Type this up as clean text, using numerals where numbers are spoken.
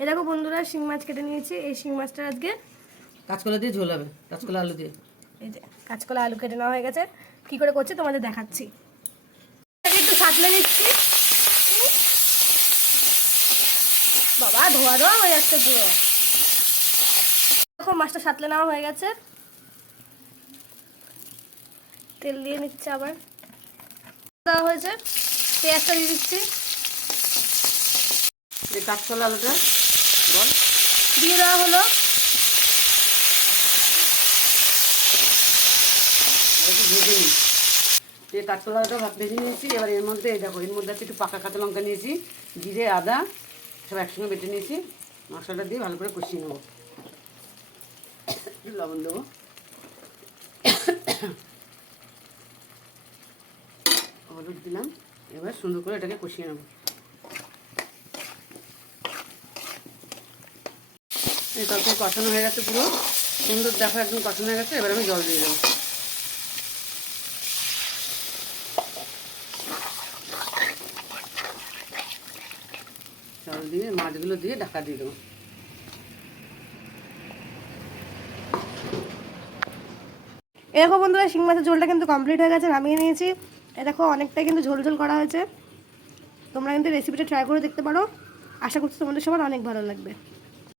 এ দেখো বন্ধুরা, শিং মাছ কেটে নিয়েছি। এই শিং মাছটা আজকে কাঁচকলা দিয়ে ঝোল হবে, কাঁচকলা আলু দিয়ে। এই যে কাঁচকলা আলু কেটে নেওয়া হয়ে গেছে। কি করে করছি তোমাদের দেখাচ্ছি। একটু সাঁতলে নিচ্ছি। বাবা ধোয়া ধোয়া হয়ে যাচ্ছে পুরো। দেখো মাছটা সাঁতলে নেওয়া হয়ে গেছে। তেল দিয়ে নিচ্ছে, আবার দেওয়া হয়েছে। পেঁয়াজটা দিয়ে দিচ্ছি, এই কাঁচকলা আলুটা বল দিয়ে দেওয়া হলো। একটু ভেজে নিই। এই কাঁচকলা আলুটা ভেজে নিয়েছি। এবার এর মধ্যে এই দেখো, এর মধ্যে একটু পাকা কাঁচা লঙ্কা নিয়েছি, জিরে আদা সব একসঙ্গে বেটে নিয়েছি। মশলাটা দিয়ে ভালো করে কষিয়ে নেবো। একটু লবণ দেবো, হলুদ দিলাম। এবার সুন্দর করে এটাকে কষিয়ে নেবো। এই তরকারি কষানো হয়ে গেছে, পুরো সুন্দর দেখো একদম কষানো হয়ে গেছে। এবার আমি জল দিয়ে দেবো। জল দিয়ে মাছগুলো দিয়ে ঢাকা দিয়ে দেবো। এরকম বন্ধুরা, শিং মাছের ঝোলটা কিন্তু কমপ্লিট হয়ে গেছে, নামিয়ে নিয়েছি। এ দেখো অনেকটাই কিন্তু ঝোল ঝোল করা হয়েছে। তোমরা কিন্তু রেসিপিটা ট্রাই করে দেখতে পারো। আশা করছি তোমাদের সবার অনেক ভালো লাগবে।